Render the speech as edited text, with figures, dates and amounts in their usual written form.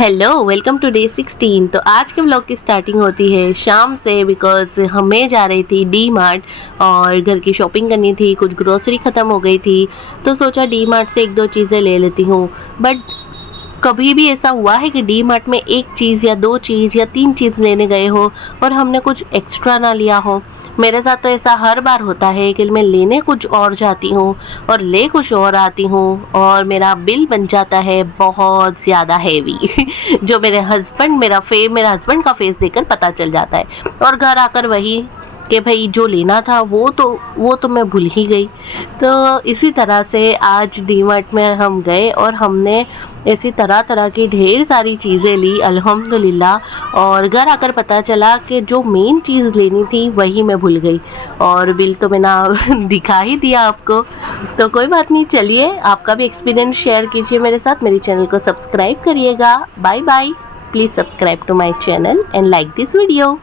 Hello, welcome to day 16। तो आज के व्लॉग की स्टार्टिंग होती है शाम से, बिकॉज हमें जा रही थी डी मार्ट और घर की शॉपिंग करनी थी। कुछ ग्रोसरी ख़त्म हो गई थी तो सोचा डी मार्ट से एक दो चीज़ें ले लेती हूँ। बट कभी भी ऐसा हुआ है कि डी मार्ट में एक चीज़ या दो चीज़ या तीन चीज़ लेने गए हो और हमने कुछ एक्स्ट्रा ना लिया हो? मेरे साथ तो ऐसा हर बार होता है कि मैं लेने कुछ और जाती हूँ और ले कुछ और आती हूँ और मेरा बिल बन जाता है बहुत ज़्यादा हैवी जो मेरा हस्बैंड का फेस देखकर पता चल जाता है। और घर आकर वही कि भाई जो लेना था वो तो मैं भूल ही गई। तो इसी तरह से आज डीमार्ट में हम गए और हमने ऐसी तरह तरह की ढेर सारी चीज़ें ली अल्हम्दुलिल्लाह। और घर आकर पता चला कि जो मेन चीज़ लेनी थी वही मैं भूल गई और बिल तो मैंने दिखा ही दिया आपको। तो कोई बात नहीं, चलिए आपका भी एक्सपीरियंस शेयर कीजिए मेरे साथ। मेरे चैनल को सब्सक्राइब करिएगा। Bye bye. Please subscribe to my channel and like this video.